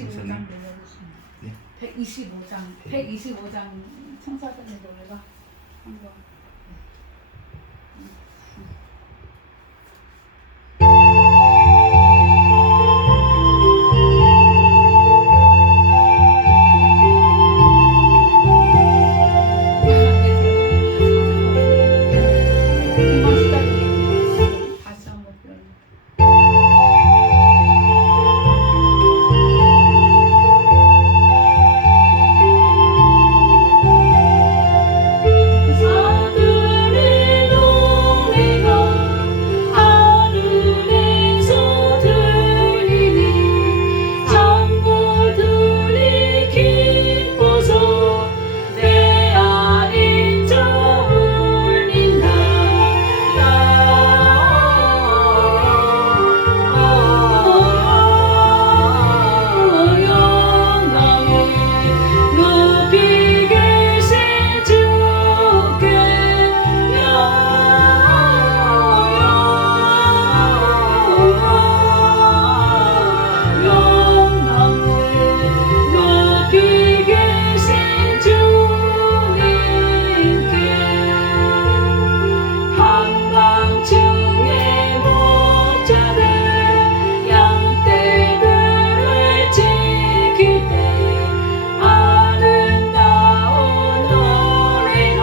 125장 들려주시면. 네. 125장 청사전의 노래가 한번. 금방 시작이에요. 다시 한번 불러요. 사들의 노래가 하늘에서 들리니 창고들이 기뻐서 내 안에 떠올린다. 영광을 높이 계신 주께 영광을 높이 계신 주님께 한밤중에 목자들 양떼들을 지킬 때 아름다운 노래가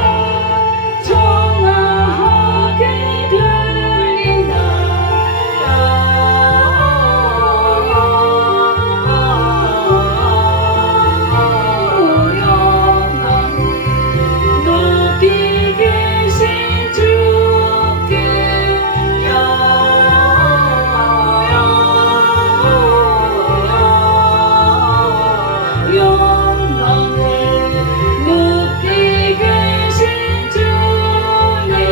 청아하게 들린다. 영광을 높이 계신 주께 영광을 높이 계신 주님께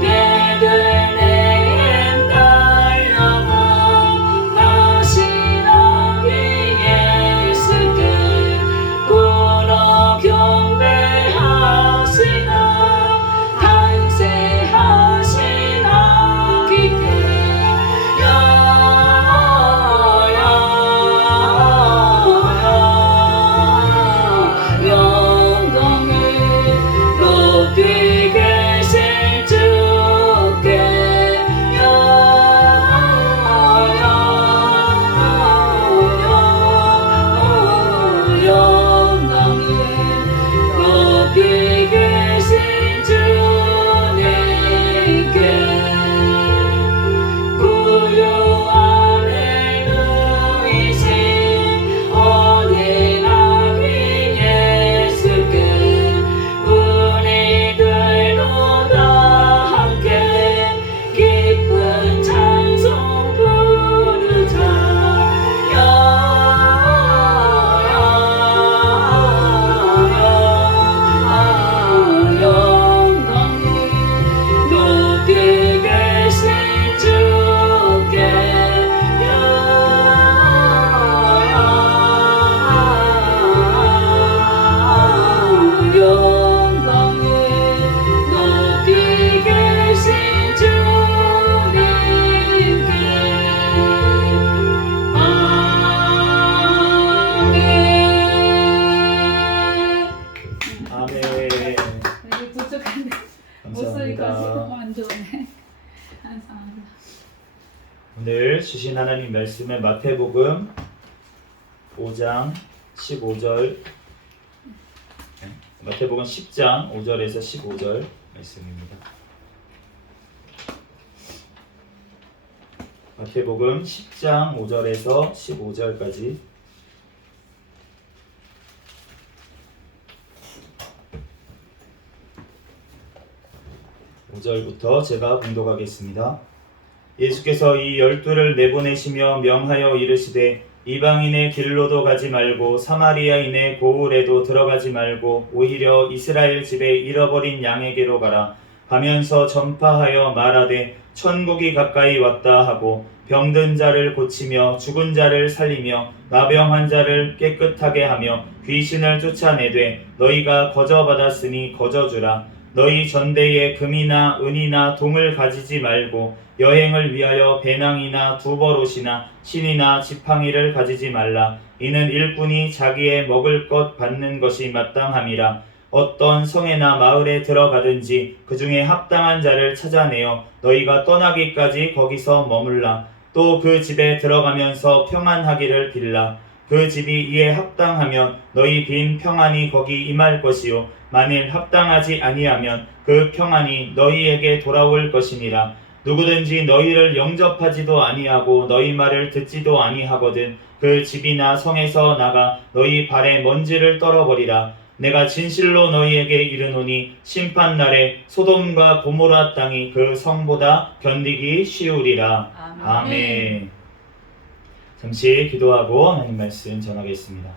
베들레헴 달려가 나시나기 예수께 꾸러 경배하시나 탄생하신 아기께 영광을 높이 계신 주께 영광을 높이 계신 주님께 구유 안에 누이신 어린 아기 예수께 우리들도 다 함께 기쁜 찬송 부르자. 영광을 높이 계신 주께 영광을 높이 계신 주님께 아멘. 아멘. 이게 부족한데 목소리가 감사합니다. 지금 안 좋네. 감사합니다. 오늘 주신 하나님 말씀은 마태복음 5장 15절, 마태복음 10장 5절에서 15절 말씀입니다. 마태복음 10장 5절에서 15절까지. (5절부터) 제가 봉독하겠습니다. 예수께서 이 12를 내보내시며 명하여 이르시되 이방인의 길로도 가지 말고 사마리아인의 고을에도 들어가지 말고 오히려 이스라엘 집에 잃어버린 양에게로 가라. 가면서 전파하여 말하되 천국이 가까이 왔다 하고 병든 자를 고치며 죽은 자를 살리며 나병한 자를 깨끗하게 하며 귀신을 쫓아내되 너희가 거저 받았으니 거저 주라. 너희 전대에 금이나 은이나 동을 가지지 말고 여행을 위하여 배낭이나 두버롯이나 신이나 지팡이를 가지지 말라. 이는 일꾼이 자기의 먹을 것 받는 것이 마땅함이라. 어떤 성에나 마을에 들어가든지 그 중에 합당한 자를 찾아내어 너희가 떠나기까지 거기서 머물라. 또 그 집에 들어가면서 평안하기를 빌라. 그 집이 이에 합당하면 너희 빈 평안이 거기 임할 것이요 만일 합당하지 아니하면 그 평안이 너희에게 돌아올 것이니라. 누구든지 너희를 영접하지도 아니하고 너희 말을 듣지도 아니하거든 그 집이나 성에서 나가 너희 발에 먼지를 떨어버리라. 내가 진실로 너희에게 이르노니 심판날에 소돔과 고모라 땅이 그 성보다 견디기 쉬우리라. 아멘. 잠시 기도하고 하나님 말씀 전하겠습니다.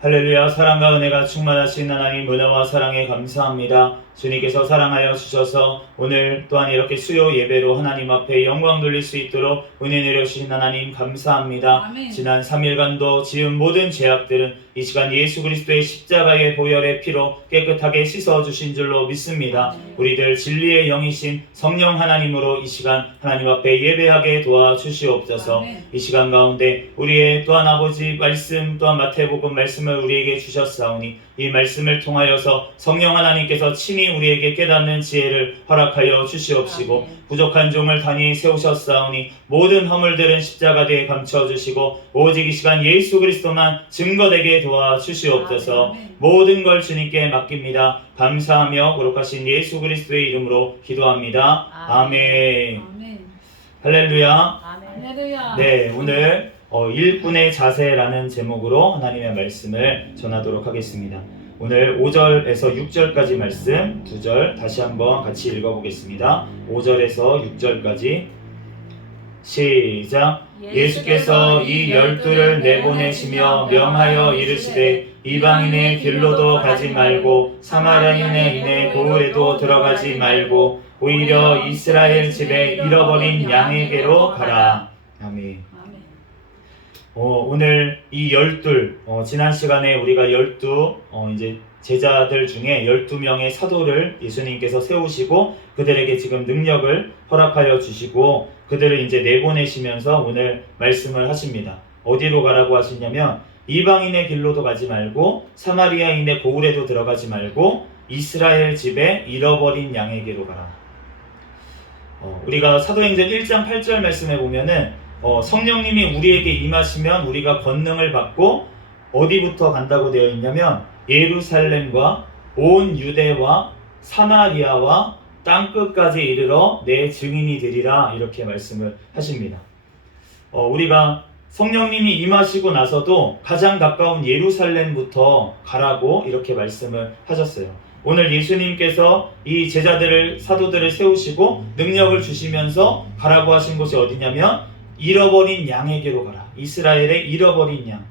할렐루야. 사랑과 은혜가 충만하신 하나님, 은혜와 사랑에 감사합니다. 주님께서 사랑하여 주셔서 오늘 또한 이렇게 수요 예배로 하나님 앞에 영광 돌릴 수 있도록 은혜 내려주신 하나님 감사합니다. 아멘. 지난 3일간도 지은 모든 죄악들은 이 시간 예수 그리스도의 십자가의 보혈의 피로 깨끗하게 씻어주신 줄로 믿습니다. 아멘. 우리들 진리의 영이신 성령 하나님으로 이 시간 하나님 앞에 예배하게 도와주시옵소서. 아멘. 이 시간 가운데 우리의 또한 아버지 말씀 또한 마태복음 말씀을 우리에게 주셨사오니 이 말씀을 통하여서 성령 하나님께서 친히 우리에게 깨닫는 지혜를 허락하여 주시옵시고 아멘. 부족한 종을 단히 세우셨사오니 모든 허물들은 십자가대에 감춰주시고 오직 이 시간 예수 그리스도만 증거되게 도와주시옵소서. 아멘. 모든 걸 주님께 맡깁니다. 감사하며 거룩하신 예수 그리스도의 이름으로 기도합니다. 아멘. 아멘. 할렐루야. 할렐루야. 네, 오늘 일꾼의 자세라는 제목으로 하나님의 말씀을 전하도록 하겠습니다. 오늘 5절에서 6절까지 말씀 2절 다시 한번 같이 읽어보겠습니다. 5절에서 6절까지 시작. 예수께서 이 12를 내보내시며 명하여 이르시되 이방인의 길로도 가지 말고 사마리아인의 고을에도 들어가지 말고 오히려 이스라엘 집에 잃어버린 양에게로 가라. 아멘. 아멘. 오늘 이 12, 지난 시간에 우리가 12 이제 제자들 중에 12명의 사도를 예수님께서 세우시고 그들에게 지금 능력을 허락하여 주시고 그들을 이제 내보내시면서 오늘 말씀을 하십니다. 어디로 가라고 하시냐면 이방인의 길로도 가지 말고 사마리아인의 고을에도 들어가지 말고 이스라엘 집에 잃어버린 양에게로 가라. 우리가 사도행전 1장 8절 말씀에 보면은 성령님이 우리에게 임하시면 우리가 권능을 받고 어디부터 간다고 되어 있냐면 예루살렘과 온 유대와 사마리아와 땅끝까지 이르러 내 증인이 되리라 이렇게 말씀을 하십니다. 우리가 성령님이 임하시고 나서도 가장 가까운 예루살렘부터 가라고 이렇게 말씀을 하셨어요. 오늘 예수님께서 이 제자들을 사도들을 세우시고 능력을 주시면서 가라고 하신 곳이 어디냐면 잃어버린 양에게로 가라. 이스라엘의 잃어버린 양.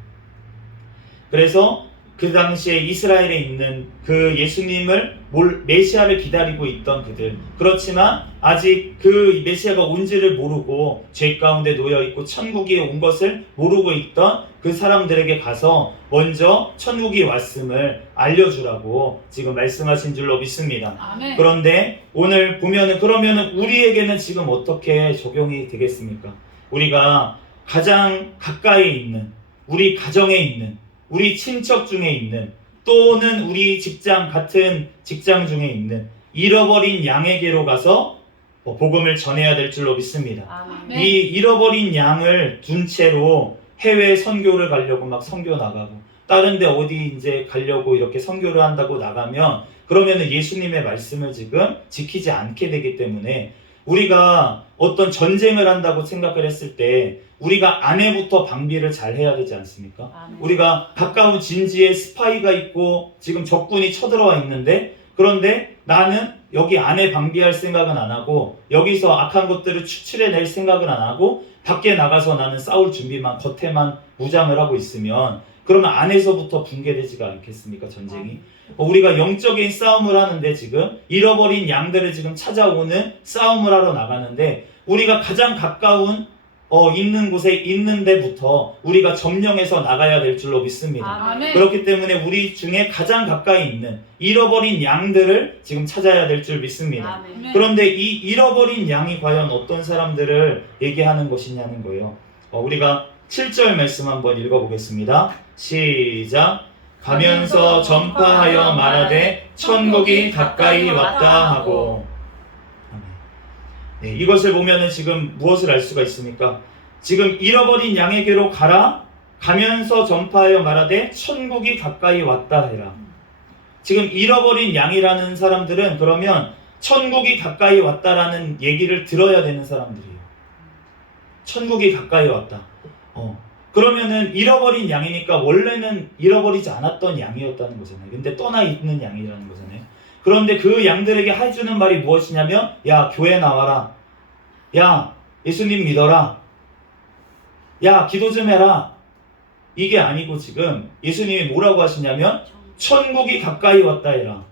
그래서 그 당시에 이스라엘에 있는 그 예수님을 메시아를 기다리고 있던 그들, 그렇지만 아직 그 메시아가 온지를 모르고 죄 가운데 놓여있고 천국이 온 것을 모르고 있던 그 사람들에게 가서 먼저 천국이 왔음을 알려주라고 지금 말씀하신 줄로 믿습니다. 아멘. 그런데 오늘 보면은 그러면은 우리에게는 지금 어떻게 적용이 되겠습니까? 우리가 가장 가까이 있는, 우리 가정에 있는, 우리 친척 중에 있는, 또는 우리 직장, 같은 직장 중에 있는 잃어버린 양에게로 가서 복음을 전해야 될 줄로 믿습니다. 아멘. 이 잃어버린 양을 둔 채로 해외 선교를 가려고 막 선교 나가고 다른 데 어디 이제 가려고 이렇게 선교를 한다고 나가면 그러면은 예수님의 말씀을 지금 지키지 않게 되기 때문에 우리가 어떤 전쟁을 한다고 생각을 했을 때 우리가 안에부터 방비를 잘 해야 되지 않습니까? 아멘. 우리가 가까운 진지에 스파이가 있고 지금 적군이 쳐들어와 있는데 그런데 나는 여기 안에 방비할 생각은 안 하고 여기서 악한 것들을 추출해낼 생각은 안 하고 밖에 나가서 나는 싸울 준비만 겉에만 무장을 하고 있으면 그러면 안에서부터 붕괴되지가 않겠습니까? 전쟁이. 우리가 영적인 싸움을 하는데 지금 잃어버린 양들을 지금 찾아오는 싸움을 하러 나가는데 우리가 가장 가까운 있는 곳에 있는 데부터 우리가 점령해서 나가야 될 줄로 믿습니다. 아멘. 그렇기 때문에 우리 중에 가장 가까이 있는 잃어버린 양들을 지금 찾아야 될 줄 믿습니다. 아멘. 그런데 이 잃어버린 양이 과연 어떤 사람들을 얘기하는 것이냐는 거예요. 우리가 7절 말씀 한번 읽어보겠습니다. 시작. 가면서 전파하여 말하되 천국이 가까이 왔다 하고. 네, 이것을 보면은 지금 무엇을 알 수가 있습니까? 지금 잃어버린 양에게로 가라. 가면서 전파하여 말하되 천국이 가까이 왔다 해라. 지금 잃어버린 양이라는 사람들은 그러면 천국이 가까이 왔다라는 얘기를 들어야 되는 사람들이에요. 천국이 가까이 왔다. 그러면은 잃어버린 양이니까 원래는 잃어버리지 않았던 양이었다는 거잖아요. 근데 떠나 있는 양이라는 거잖아요. 그런데 그 양들에게 해주는 말이 무엇이냐면, 야, 교회 나와라. 야, 예수님 믿어라. 야, 기도 좀 해라. 이게 아니고 지금 예수님이 뭐라고 하시냐면 천국이 가까이 왔다 해라.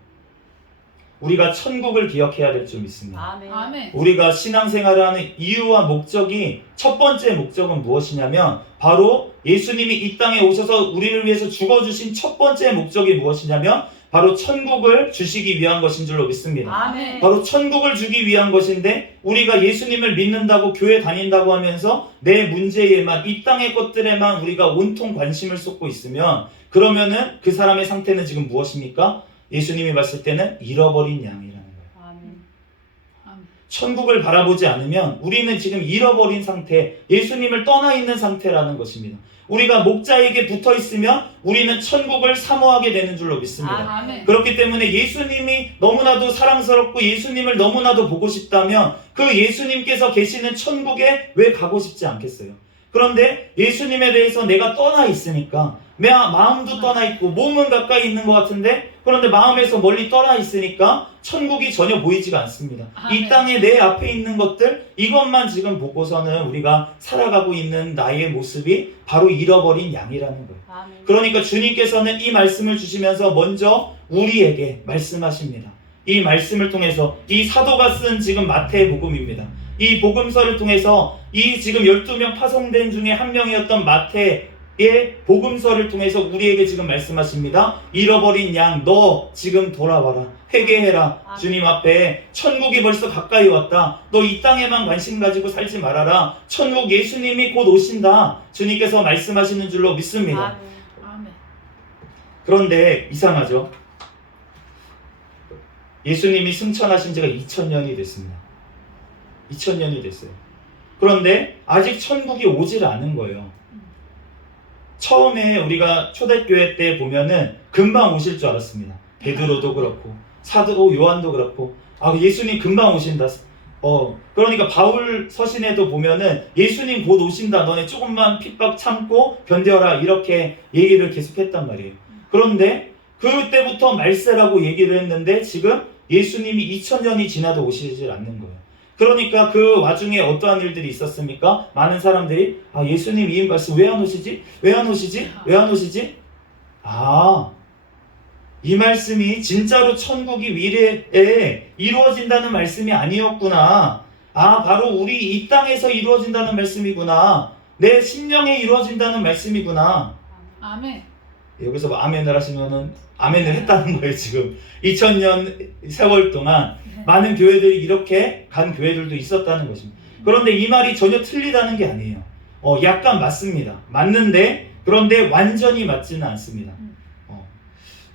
우리가 천국을 기억해야 될 줄 믿습니다. 아멘. 아멘. 우리가 신앙생활을 하는 이유와 목적이, 첫 번째 목적은 무엇이냐면 바로 예수님이 이 땅에 오셔서 우리를 위해서 죽어주신 첫 번째 목적이 무엇이냐면 바로 천국을 주시기 위한 것인 줄로 믿습니다. 아멘. 바로 천국을 주기 위한 것인데, 우리가 예수님을 믿는다고 교회 다닌다고 하면서 내 문제에만, 이 땅의 것들에만 우리가 온통 관심을 쏟고 있으면, 그러면은 그 사람의 상태는 지금 무엇입니까? 예수님이 봤을 때는 잃어버린 양이라는 거예요. 아멘. 천국을 바라보지 않으면 우리는 지금 잃어버린 상태, 예수님을 떠나 있는 상태라는 것입니다. 우리가 목자에게 붙어 있으면 우리는 천국을 사모하게 되는 줄로 믿습니다. 아멘. 그렇기 때문에 예수님이 너무나도 사랑스럽고 예수님을 너무나도 보고 싶다면 그 예수님께서 계시는 천국에 왜 가고 싶지 않겠어요? 그런데 예수님에 대해서 내가 떠나 있으니까, 내 마음도 떠나 있고 몸은 가까이 있는 것 같은데, 그런데 마음에서 멀리 떠나 있으니까 천국이 전혀 보이지가 않습니다. 이 땅에 내 앞에 있는 것들, 이것만 지금 보고서는 우리가 살아가고 있는 나의 모습이 바로 잃어버린 양이라는 거예요. 아멘. 그러니까 주님께서는 이 말씀을 주시면서 먼저 우리에게 말씀하십니다. 이 말씀을 통해서, 이 사도가 쓴 지금 마태복음입니다. 이 복음서를 통해서 이 지금 12명 파송된 중에 한 명이었던 마태의 복음서를 통해서 우리에게 지금 말씀하십니다. 잃어버린 양, 너 지금 돌아와라. 회개해라. 아멘. 주님 앞에 천국이 벌써 가까이 왔다. 너 이 땅에만 관심 가지고 살지 말아라. 천국 예수님이 곧 오신다. 주님께서 말씀하시는 줄로 믿습니다. 아멘. 아멘. 그런데 이상하죠? 예수님이 승천하신 지가 2000년이 됐습니다. 2000년이 됐어요. 그런데 아직 천국이 오질 않은 거예요. 처음에 우리가 초대교회 때 보면은 금방 오실 줄 알았습니다. 베드로도 그렇고 사도 요한도 그렇고, 예수님 금방 오신다. 그러니까 바울 서신에도 보면은 예수님 곧 오신다. 너네 조금만 핍박 참고 견뎌라. 이렇게 얘기를 계속했단 말이에요. 그런데 그때부터 말세라고 얘기를 했는데 지금 예수님이 2000년이 지나도 오시질 않는 거예요. 그러니까 그 와중에 어떠한 일들이 있었습니까? 많은 사람들이 예수님 이 말씀 왜 안 오시지? 왜 안 오시지? 왜 안 오시지? 이 말씀이 진짜로 천국이 미래에 이루어진다는 말씀이 아니었구나. 바로 우리 이 땅에서 이루어진다는 말씀이구나. 내 심령에 이루어진다는 말씀이구나. 아멘. 여기서 뭐 아멘을 하시면은 아멘을 했다는 거예요. 지금 2000년 세월 동안 많은 교회들이 이렇게 간 교회들도 있었다는 것입니다. 그런데 이 말이 전혀 틀리다는 게 아니에요. 약간 맞습니다. 맞는데, 그런데 완전히 맞지는 않습니다.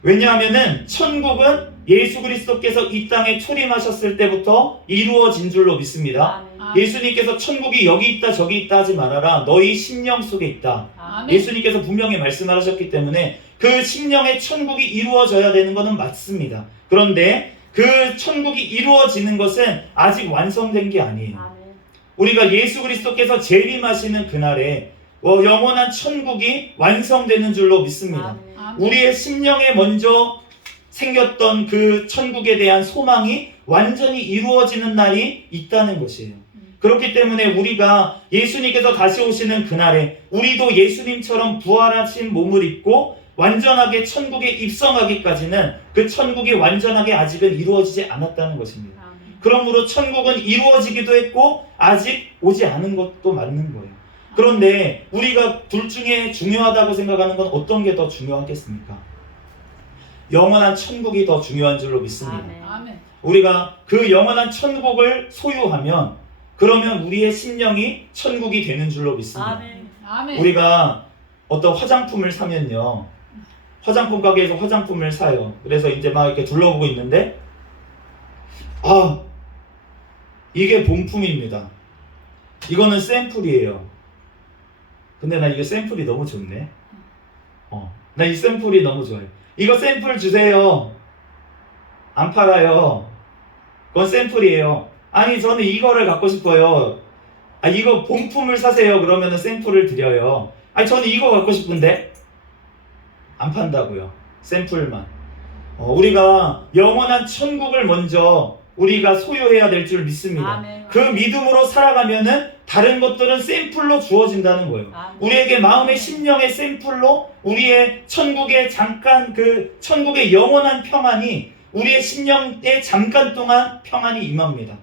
왜냐하면은 천국은 예수 그리스도께서 이 땅에 초림하셨을 때부터 이루어진 줄로 믿습니다. 아멘. 예수님께서 천국이 여기 있다 저기 있다 하지 말아라. 너희 심령 속에 있다. 아멘. 예수님께서 분명히 말씀하셨기 때문에 그 심령의 천국이 이루어져야 되는 것은 맞습니다. 그런데 그 천국이 이루어지는 것은 아직 완성된 게 아니에요. 아멘. 우리가 예수 그리스도께서 재림하시는 그날에 영원한 천국이 완성되는 줄로 믿습니다. 아멘. 아멘. 우리의 심령에 먼저 생겼던 그 천국에 대한 소망이 완전히 이루어지는 날이 있다는 것이에요. 그렇기 때문에 우리가 예수님께서 다시 오시는 그날에 우리도 예수님처럼 부활하신 몸을 입고 완전하게 천국에 입성하기까지는 그 천국이 완전하게 아직은 이루어지지 않았다는 것입니다. 아멘. 그러므로 천국은 이루어지기도 했고 아직 오지 않은 것도 맞는 거예요. 그런데 우리가 둘 중에 중요하다고 생각하는 건 어떤 게 더 중요하겠습니까? 영원한 천국이 더 중요한 줄로 믿습니다. 아멘. 아멘. 우리가 그 영원한 천국을 소유하면 그러면 우리의 심령이 천국이 되는 줄로 믿습니다. 아멘. 아멘. 우리가 어떤 화장품을 사면요, 화장품 가게에서 화장품을 사요. 그래서 이제 막 이렇게 둘러보고 있는데, 아, 이게 본품입니다. 이거는 샘플이에요. 근데 나 이거 샘플이 너무 좋네. 나 이 샘플이 너무 좋아요. 이거 샘플 주세요. 안 팔아요. 그건 샘플이에요. 아니, 저는 이거를 갖고 싶어요. 아, 이거 본품을 사세요. 그러면은 샘플을 드려요. 아니, 저는 이거 갖고 싶은데 안 판다고요. 샘플만. 우리가 영원한 천국을 먼저 우리가 소유해야 될 줄 믿습니다. 아멘. 그 믿음으로 살아가면은 다른 것들은 샘플로 주어진다는 거예요. 아멘. 우리에게 마음의 심령의 샘플로 우리의 천국의 잠깐 그 천국의 영원한 평안이 우리의 심령에 잠깐 동안 평안이 임합니다.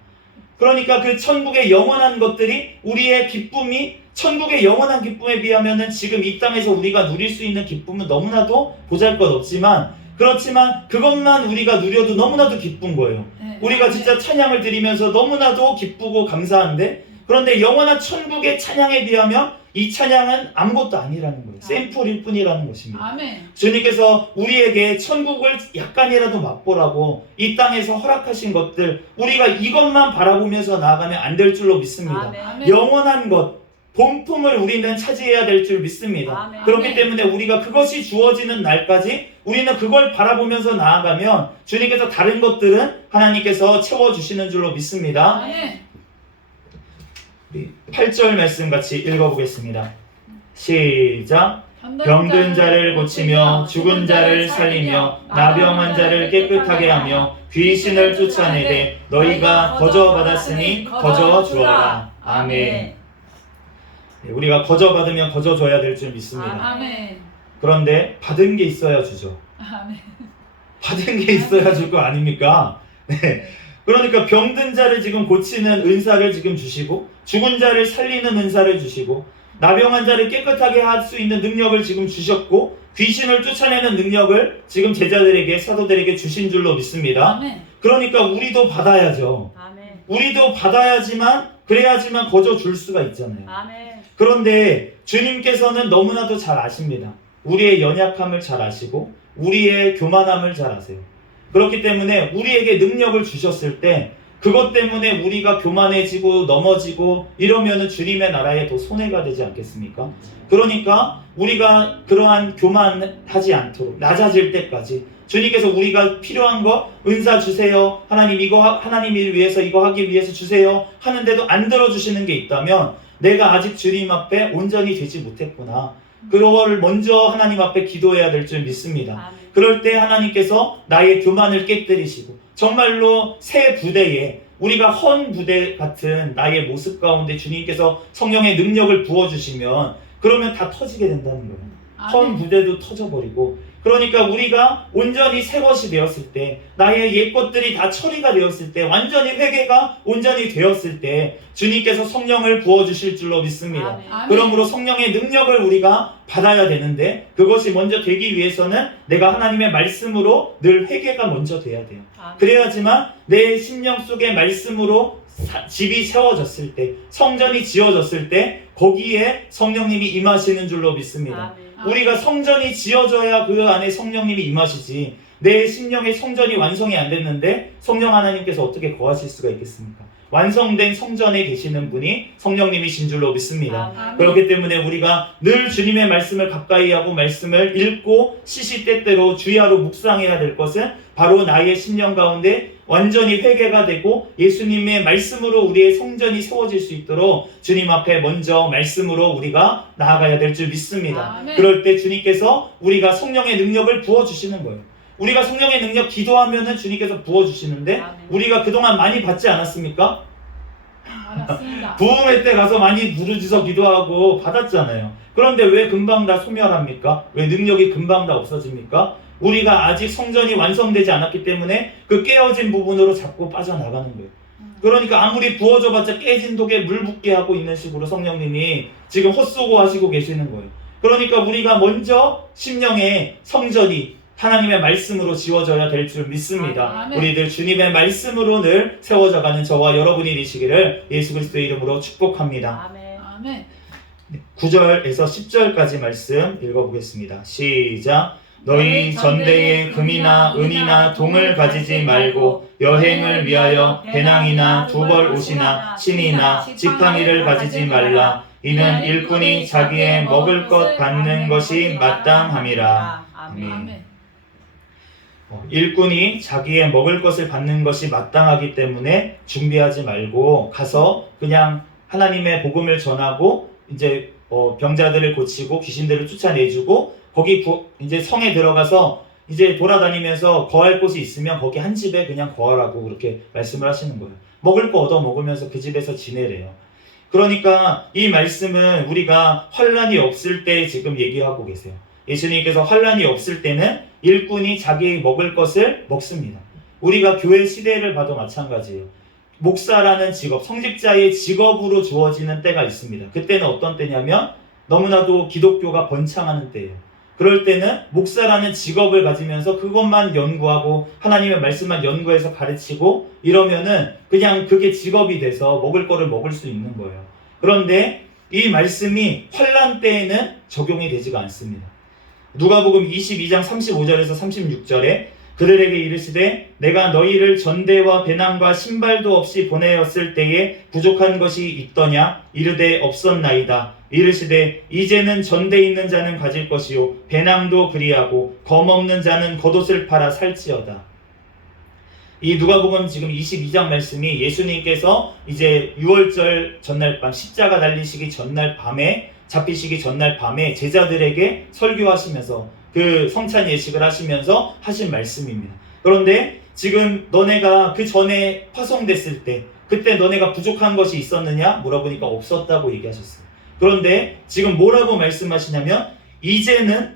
그러니까 그 천국의 영원한 것들이 우리의 기쁨이 천국의 영원한 기쁨에 비하면은 지금 이 땅에서 우리가 누릴 수 있는 기쁨은 너무나도 보잘것없지만 그렇지만 그것만 우리가 누려도 너무나도 기쁜 거예요. 네. 우리가 진짜 찬양을 드리면서 너무나도 기쁘고 감사한데 그런데 영원한 천국의 찬양에 비하면 이 찬양은 아무것도 아니라는 거예요. 샘플일 뿐이라는 것입니다. 아멘. 주님께서 우리에게 천국을 약간이라도 맛보라고 이 땅에서 허락하신 것들 우리가 이것만 바라보면서 나아가면 안 될 줄로 믿습니다. 아멘. 영원한 것 본품을 우리는 차지해야 될 줄 믿습니다. 아멘. 그렇기 때문에 우리가 그것이 주어지는 날까지 우리는 그걸 바라보면서 나아가면 주님께서 다른 것들은 하나님께서 채워주시는 줄로 믿습니다. 아멘. 우리 8절 말씀 같이 읽어보겠습니다. 시작. 병든 자를 고치며 죽은 자를 살리며 나병한 자를 깨끗하게 하며 귀신을 쫓아내되 너희가 거저 받았으니 거저 주어라. 아멘. 우리가 거저 받으면 거저 줘야 될 줄 믿습니다. 아멘. 그런데 받은 게 있어야 주죠. 아멘. 받은 게 있어야 줄 거 아닙니까? 네. 그러니까 병든 자를 지금 고치는 은사를 지금 주시고 죽은 자를 살리는 은사를 주시고 나병한 자를 깨끗하게 할 수 있는 능력을 지금 주셨고 귀신을 쫓아내는 능력을 지금 제자들에게 사도들에게 주신 줄로 믿습니다. 아멘. 그러니까 우리도 받아야죠. 아멘. 우리도 받아야지만 그래야지만 거저 줄 수가 있잖아요. 아멘. 그런데 주님께서는 너무나도 잘 아십니다. 우리의 연약함을 잘 아시고 우리의 교만함을 잘 아세요. 그렇기 때문에 우리에게 능력을 주셨을 때 그것 때문에 우리가 교만해지고 넘어지고 이러면은 주님의 나라에 더 손해가 되지 않겠습니까? 그러니까 우리가 그러한 교만하지 않도록 낮아질 때까지 주님께서 우리가 필요한 거 은사 주세요. 하나님 이거 하나님을 위해서 이거 하기 위해서 주세요. 하는데도 안 들어주시는 게 있다면 내가 아직 주님 앞에 온전히 되지 못했구나. 그거를 먼저 하나님 앞에 기도해야 될 줄 믿습니다. 아멘. 그럴 때 하나님께서 나의 교만을 깨뜨리시고 정말로 새 부대에 우리가 헌 부대 같은 나의 모습 가운데 주님께서 성령의 능력을 부어주시면 그러면 다 터지게 된다는 거예요. 헌 부대도 터져버리고 그러니까 우리가 온전히 새 것이 되었을 때 나의 옛 것들이 다 처리가 되었을 때 완전히 회개가 온전히 되었을 때 주님께서 성령을 부어주실 줄로 믿습니다. 아멘. 그러므로 성령의 능력을 우리가 받아야 되는데 그것이 먼저 되기 위해서는 내가 하나님의 말씀으로 늘 회개가 먼저 돼야 돼요. 아멘. 그래야지만 내 심령 속의 말씀으로 집이 세워졌을 때 성전이 지어졌을 때 거기에 성령님이 임하시는 줄로 믿습니다. 아멘. 우리가 성전이 지어져야 그 안에 성령님이 임하시지 내 심령의 성전이 완성이 안 됐는데 성령 하나님께서 어떻게 거하실 수가 있겠습니까? 완성된 성전에 계시는 분이 성령님이신 줄로 믿습니다. 아멘. 그렇기 때문에 우리가 늘 주님의 말씀을 가까이 하고 말씀을 읽고 시시때때로 주야로 묵상해야 될 것은 바로 나의 심령 가운데 완전히 회개가 되고 예수님의 말씀으로 우리의 성전이 세워질 수 있도록 주님 앞에 먼저 말씀으로 우리가 나아가야 될 줄 믿습니다. 아멘. 그럴 때 주님께서 우리가 성령의 능력을 부어주시는 거예요. 우리가 성령의 능력 기도하면은 주님께서 부어주시는데 아멘. 우리가 그동안 많이 받지 않았습니까? 알았습니다. 부흥회 때 가서 많이 부르짖어 기도하고 받았잖아요. 그런데 왜 금방 다 소멸합니까? 왜 능력이 금방 다 없어집니까? 우리가 아직 성전이 완성되지 않았기 때문에 그 깨어진 부분으로 자꾸 빠져나가는 거예요. 그러니까 아무리 부어줘봤자 깨진 독에 물 붓게 하고 있는 식으로 성령님이 지금 헛수고 하시고 계시는 거예요. 그러니까 우리가 먼저 심령의 성전이 하나님의 말씀으로 지워져야 될 줄 믿습니다. 아멘. 우리들 주님의 말씀으로 늘 세워져가는 저와 여러분이 되시기를 예수 그리스도의 이름으로 축복합니다. 아멘. 아멘. 9절에서 10절까지 말씀 읽어보겠습니다. 시작. 너희 전대에 금이나 은이나 동을 가지지 말고 여행을 위하여 배낭이나 두벌 옷이나 신이나 지팡이를 가지지 말라. 이는 일꾼이 자기의 먹을 것 받는 것이 마땅함이라. 아멘. 아멘. 일꾼이 자기의 먹을 것을 받는 것이 마땅하기 때문에 준비하지 말고 가서 그냥 하나님의 복음을 전하고 이제 병자들을 고치고 귀신들을 쫓아내주고 거기 이제 성에 들어가서 이제 돌아다니면서 거할 곳이 있으면 거기 한 집에 그냥 거하라고 그렇게 말씀을 하시는 거예요. 먹을 거 얻어 먹으면서 그 집에서 지내래요. 그러니까 이 말씀은 우리가 환란이 없을 때 지금 얘기하고 계세요. 예수님께서 환란이 없을 때는 일꾼이 자기 먹을 것을 먹습니다. 우리가 교회 시대를 봐도 마찬가지예요. 목사라는 직업, 성직자의 직업으로 주어지는 때가 있습니다. 그때는 어떤 때냐면 너무나도 기독교가 번창하는 때예요. 그럴 때는 목사라는 직업을 가지면서 그것만 연구하고 하나님의 말씀만 연구해서 가르치고 이러면은 그냥 그게 직업이 돼서 먹을 거를 먹을 수 있는 거예요. 그런데 이 말씀이 환란 때에는 적용이 되지가 않습니다. 누가복음 22장 35절에서 36절에 그들에게 이르시되 내가 너희를 전대와 배낭과 신발도 없이 보내었을 때에 부족한 것이 있더냐 이르되 없었나이다. 이르시되 이제는 전대 있는 자는 가질 것이요 배낭도 그리하고 검 없는 자는 겉옷을 팔아 살지어다. 이 누가복음 지금 22장 말씀이 예수님께서 이제 6월절 전날 밤 십자가 달리시기 전날 밤에 잡히시기 전날 밤에 제자들에게 설교하시면서 그 성찬 예식을 하시면서 하신 말씀입니다. 그런데 지금 너네가 그 전에 파송됐을 때 그때 너네가 부족한 것이 있었느냐 물어보니까 없었다고 얘기하셨어요. 그런데 지금 뭐라고 말씀하시냐면 이제는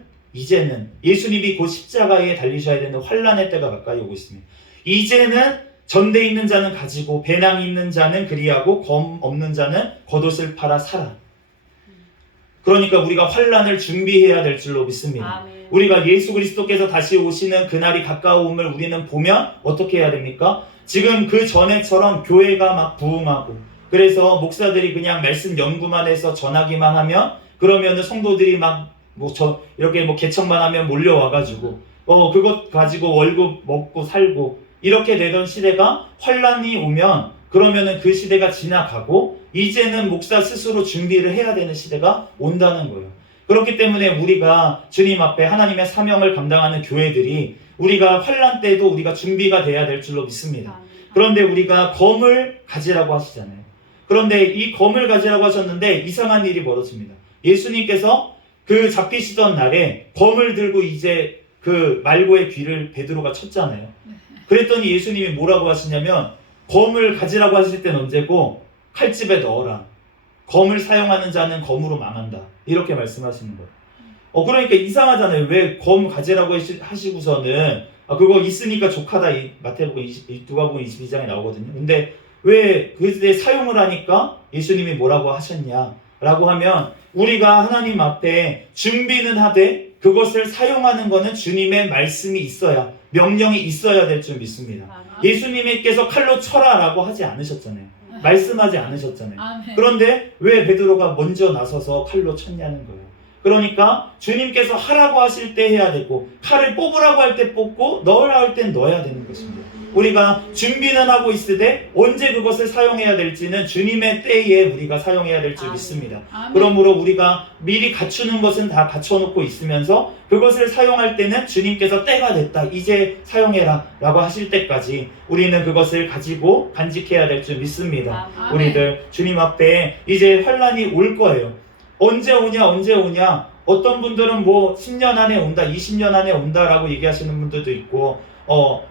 예수님이 곧 십자가에 달리셔야 되는 환란의 때가 가까이 오고 있습니다. 이제는 전대 있는 자는 가지고 배낭 있는 자는 그리하고 검 없는 자는 겉옷을 팔아 살아. 그러니까 우리가 환란을 준비해야 될 줄로 믿습니다. 아멘. 우리가 예수 그리스도께서 다시 오시는 그날이 가까움을 우리는 보면 어떻게 해야 됩니까? 지금 그 전에처럼 교회가 막 부흥하고 그래서 목사들이 그냥 말씀 연구만 해서 전하기만 하면 그러면은 성도들이 막 이렇게 개척만 하면 몰려와가지고 그것 가지고 월급 먹고 살고 이렇게 되던 시대가 환란이 오면 그러면은 그 시대가 지나가고 이제는 목사 스스로 준비를 해야 되는 시대가 온다는 거예요. 그렇기 때문에 우리가 주님 앞에 하나님의 사명을 감당하는 교회들이 우리가 환란 때도 우리가 준비가 돼야 될 줄로 믿습니다. 그런데 우리가 검을 가지라고 하시잖아요. 그런데 이 검을 가지라고 하셨는데 이상한 일이 벌어집니다. 예수님께서 그 잡히시던 날에 검을 들고 이제 그 말고의 귀를 베드로가 쳤잖아요. 그랬더니 예수님이 뭐라고 하시냐면 검을 가지라고 하실 때는 언제고 칼집에 넣어라. 검을 사용하는 자는 검으로 망한다. 이렇게 말씀하시는 거예요. 그러니까 이상하잖아요. 왜 검 가지라고 하시고서는 그거 있으니까 족하다. 이 마태복음 누가복음 22장에 나오거든요. 근데 왜 그때 사용을 하니까 예수님이 뭐라고 하셨냐라고 하면 우리가 하나님 앞에 준비는 하되 그것을 사용하는 것은 주님의 말씀이 있어야 명령이 있어야 될 줄 믿습니다. 예수님께서 칼로 쳐라라고 하지 않으셨잖아요. 말씀하지 않으셨잖아요. 아멘. 그런데 왜 베드로가 먼저 나서서 칼로 쳤냐는 거예요. 그러니까 주님께서 하라고 하실 때 해야 되고 칼을 뽑으라고 할 때 뽑고 넣으라고 할 땐 넣어야 되는 것입니다. 우리가 준비는 하고 있으되 언제 그것을 사용해야 될지는 주님의 때에 우리가 사용해야 될 줄 믿습니다. 아멘. 그러므로 우리가 미리 갖추는 것은 다 갖춰놓고 있으면서 그것을 사용할 때는 주님께서 때가 됐다 이제 사용해라 라고 하실 때까지 우리는 그것을 가지고 간직해야 될 줄 믿습니다. 아멘. 우리들 주님 앞에 이제 환란이 올 거예요. 언제 오냐 어떤 분들은 10년 안에 온다 20년 안에 온다라고 얘기하시는 분들도 있고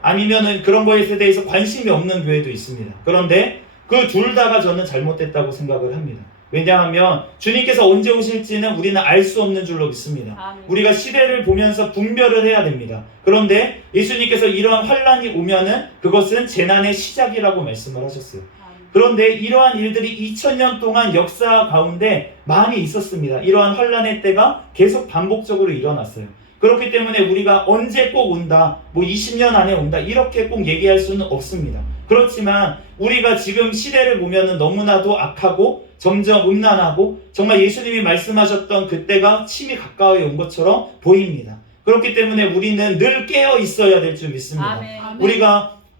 아니면은 그런 거에 대해서 관심이 없는 교회도 있습니다. 그런데 그 둘 다가 저는 잘못됐다고 생각을 합니다. 왜냐하면 주님께서 언제 오실지는 우리는 알 수 없는 줄로 믿습니다. 아멘. 우리가 시대를 보면서 분별을 해야 됩니다. 그런데 예수님께서 이러한 환란이 오면은 그것은 재난의 시작이라고 말씀을 하셨어요. 그런데 이러한 일들이 2000년 동안 역사 가운데 많이 있었습니다. 이러한 환란의 때가 계속 반복적으로 일어났어요. 그렇기 때문에 우리가 언제 꼭 온다, 뭐 20년 안에 온다 이렇게 꼭 얘기할 수는 없습니다. 그렇지만 우리가 지금 시대를 보면은 너무나도 악하고 점점 음란하고 정말 예수님이 말씀하셨던 그때가 침이 가까이 온 것처럼 보입니다. 그렇기 때문에 우리는 늘 깨어 있어야 될 줄 믿습니다. 아멘.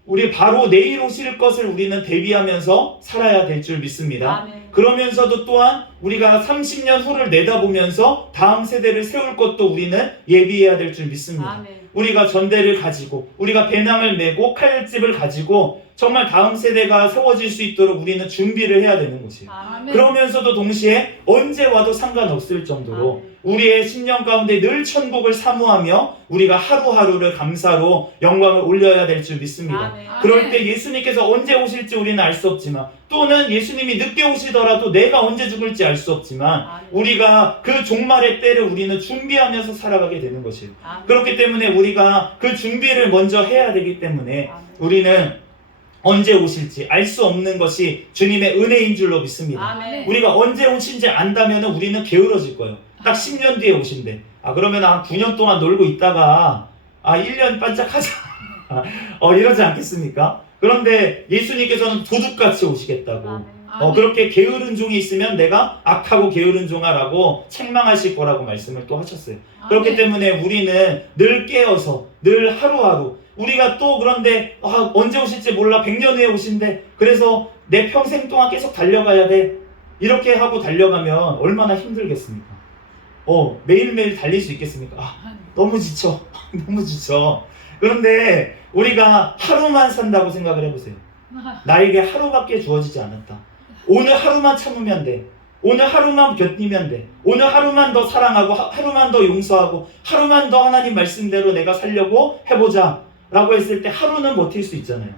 우리 바로 내일 오실 것을 우리는 대비하면서 살아야 될 줄 믿습니다. 아멘. 그러면서도 또한 우리가 30년 후를 내다보면서 다음 세대를 세울 것도 우리는 예비해야 될 줄 믿습니다. 아멘. 우리가 전대를 가지고 우리가 배낭을 메고 칼집을 가지고 정말 다음 세대가 세워질 수 있도록 우리는 준비를 해야 되는 것이에요. 아멘. 그러면서도 동시에 언제 와도 상관없을 정도로 우리의 심령 가운데 늘 천국을 사모하며 우리가 하루하루를 감사로 영광을 올려야 될 줄 믿습니다. 아멘. 그럴 때 예수님께서 언제 오실지 우리는 알 수 없지만 또는 예수님이 늦게 오시더라도 내가 언제 죽을지 알 수 없지만 아멘. 우리가 그 종말의 때를 우리는 준비하면서 살아가게 되는 것이에요. 아멘. 그렇기 때문에 우리가 그 준비를 먼저 해야 되기 때문에 아멘. 우리는 언제 오실지 알 수 없는 것이 주님의 은혜인 줄로 믿습니다. 아멘. 우리가 언제 오신지 안다면 우리는 게으러질 거예요. 딱 10년 뒤에 오신대. 그러면 한 9년 동안 놀고 있다가 1년 반짝하자 이러지 않겠습니까? 그런데 예수님께서는 도둑같이 오시겠다고. 아멘. 그렇게 게으른 종이 있으면 내가 악하고 게으른 종아라고 책망하실 거라고 말씀을 또 하셨어요. 그렇기 때문에 우리는 늘 깨어서 늘 하루하루 우리가 또 그런데 언제 오실지 몰라 100년 후에 오신대. 그래서 내 평생 동안 계속 달려가야 돼. 이렇게 하고 달려가면 얼마나 힘들겠습니까? 매일매일 달릴 수 있겠습니까? 너무 지쳐. 너무 지쳐. 그런데 우리가 하루만 산다고 생각을 해보세요. 나에게 하루밖에 주어지지 않았다. 오늘 하루만 참으면 돼. 오늘 하루만 견디면 돼. 오늘 하루만 더 사랑하고 하루만 더 용서하고 하루만 더 하나님 말씀대로 내가 살려고 해보자 라고 했을 때 하루는 버틸 수 있잖아요.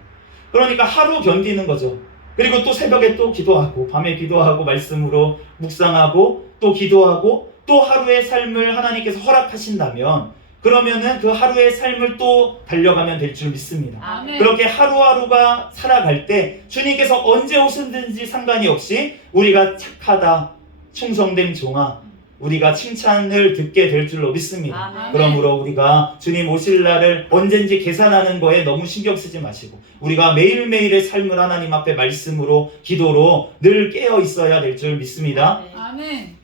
그러니까 하루 견디는 거죠. 그리고 또 새벽에 또 기도하고 밤에 기도하고 말씀으로 묵상하고 또 기도하고 또 하루의 삶을 하나님께서 허락하신다면 그러면은 그 하루의 삶을 또 달려가면 될 줄 믿습니다. 아멘. 그렇게 하루하루가 살아갈 때 주님께서 언제 오시든지 상관이 없이 우리가 착하다, 충성된 종아, 우리가 칭찬을 듣게 될 줄로 믿습니다. 아멘. 그러므로 우리가 주님 오실 날을 언젠지 계산하는 거에 너무 신경 쓰지 마시고 우리가 매일매일의 삶을 하나님 앞에 말씀으로 기도로 늘 깨어 있어야 될 줄 믿습니다. 아멘.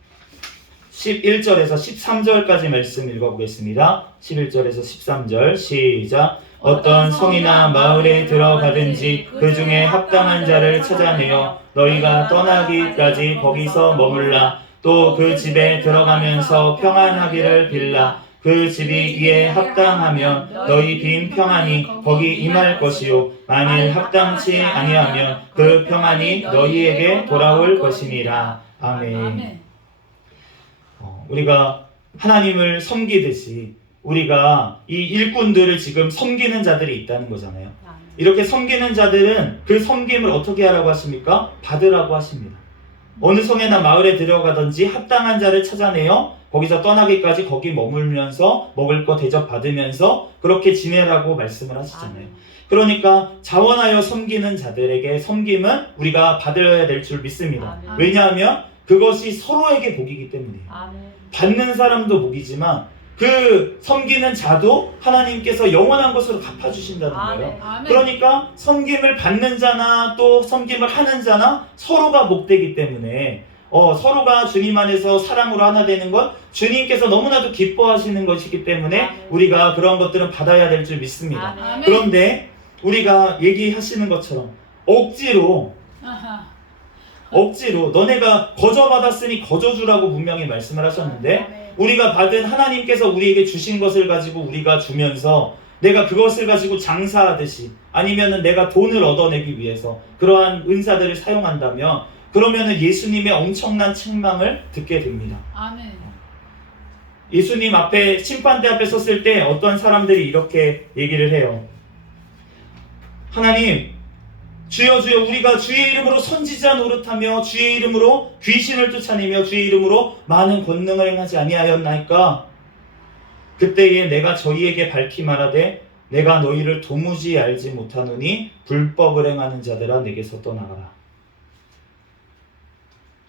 11절에서 13절까지 말씀 읽어보겠습니다. 11절에서 13절 시작. 어떤 성이나 마을에 들어가든지 그 중에 합당한 자를 찾아내어 너희가 떠나기까지 거기서 머물라. 또 그 집에 들어가면서 평안하기를 빌라. 그 집이 이에 합당하면 너희 빈 평안이 거기 임할 것이요 만일 합당치 아니하면 그 평안이 너희에게 돌아올 것이니라. 아멘. 우리가 하나님을 섬기듯이 우리가 이 일꾼들을 지금 섬기는 자들이 있다는 거잖아요. 이렇게 섬기는 자들은 그 섬김을 어떻게 하라고 하십니까? 받으라고 하십니다. 어느 성에나 마을에 들어가든지 합당한 자를 찾아내어 거기서 떠나기까지 거기 머물면서 먹을 거 대접받으면서 그렇게 지내라고 말씀을 하시잖아요. 그러니까 자원하여 섬기는 자들에게 섬김은 우리가 받아야 될 줄 믿습니다. 아멘. 왜냐하면 그것이 서로에게 복이기 때문이에요. 아멘. 받는 사람도 복이지만 그 섬기는 자도 하나님께서 영원한 것으로 갚아주신다는 거예요. 아멘. 그러니까 섬김을 받는 자나 또 섬김을 하는 자나 서로가 복되기 때문에 서로가 주님 안에서 사랑으로 하나 되는 것 주님께서 너무나도 기뻐하시는 것이기 때문에 아멘. 우리가 그런 것들은 받아야 될 줄 믿습니다. 아멘. 그런데 우리가 얘기하시는 것처럼 억지로 너네가 거저 받았으니 거저 주라고 분명히 말씀을 하셨는데 아멘. 우리가 받은 하나님께서 우리에게 주신 것을 가지고 우리가 주면서 내가 그것을 가지고 장사하듯이 아니면은 내가 돈을 얻어내기 위해서 그러한 은사들을 사용한다면 그러면은 예수님의 엄청난 책망을 듣게 됩니다. 아멘. 예수님 앞에 심판대 앞에 섰을 때 어떤 사람들이 이렇게 얘기를 해요. 하나님, 주여 주여 우리가 주의 이름으로 선지자 노릇하며 주의 이름으로 귀신을 쫓아내며 주의 이름으로 많은 권능을 행하지 아니하였나이까? 그때에 내가 저희에게 밝히 말하되 내가 너희를 도무지 알지 못하노니 불법을 행하는 자들아 내게서 떠나가라.